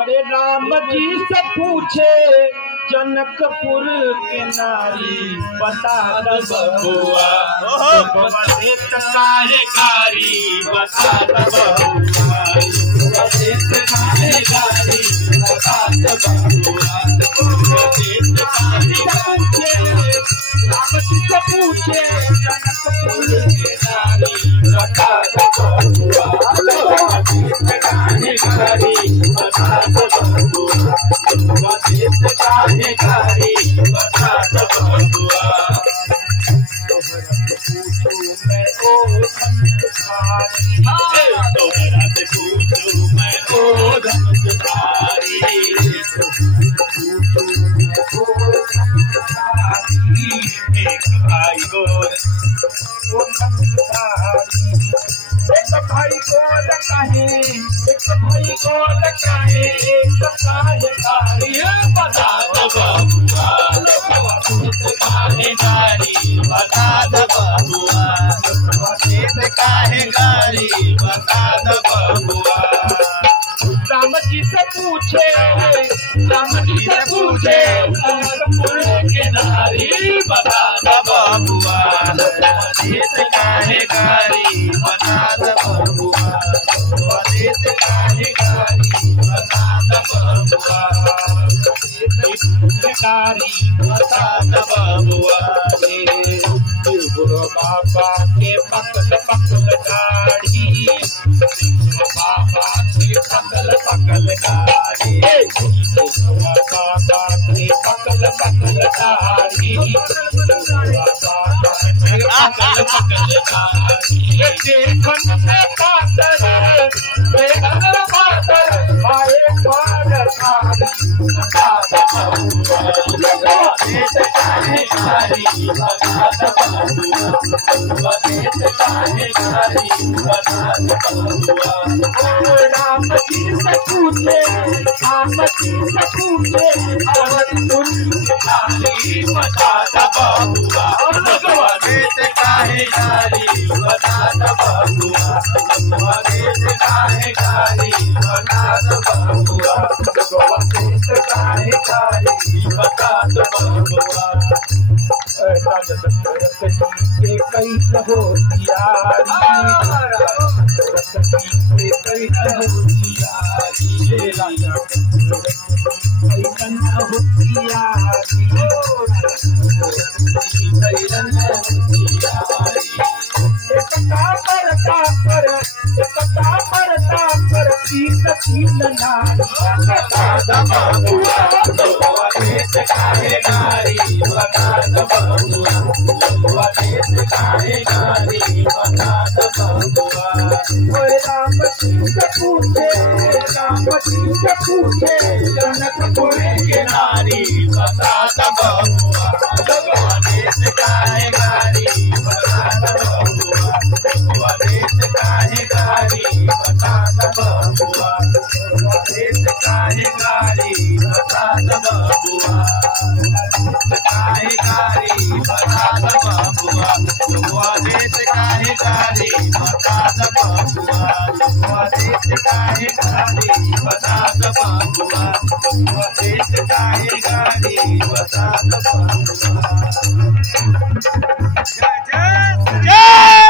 अरे राम जी से पूछे जनकपुर के नारी बता द बबुआ बदेत काहे कारी बता द बबुआ बदेत काहे कारी बता द बबुआ बदेत काहे कारी राम जी से पूछे जनकपुर के नारी बता द बबुआ बदेत काहे कारी बता द बबुआ बदेत काहे कारी बता द बबुआ तोहरा से पूछूं मैं ओ धनुषधारी एक भाई गोर एक भाई गोर कहे एक भाई गोर कहे एक काहे कारी बता द बबुआ काहे कारी बता द बबुआ काहे कारी बता द बबुआ राम जी से पूछे जनकपुर के नारी बता द बबुआ काहे कारी बता द बबुआ काहे कारी बता द बबुआ कारी बता द बबुआ बाबा के पकल पकल गाड़ी बाबा के पकल पकल गाड़ी बाबा के पकल पकल गाड़ी पकल पकल गाड़ी देखन से पातर बेहतर पातर आए पार कारी बता द बबुआ काहे कारी बता द बबुआ काहे कारी बता द बबुआ राम जी से पूछे जनकपुर के नारी बता द बबुआ काहे कारी बता द बबुआ काहे कारी बता द बबुआ काहे कारी बता द बबुआ के कई हो यारी के कई हो यारी राजा कई कन हो यारी एकता पर तीन नारी बता द बबुआ काहे कारी बता द बबुआ काहे कारी बता द बबुआ राम जी से पूछे जनकपुर के नारी बता द बबुआ काहे कारी बता द बबुआ काहे कारी बता द बबुआ काहे कारी बता द बबुआ काहे कारी बता द बबुआ काहे कारी बता द बबुआ काहे कारी बता द बबुआ काहे कारी बता द बबुआ जय जय जय।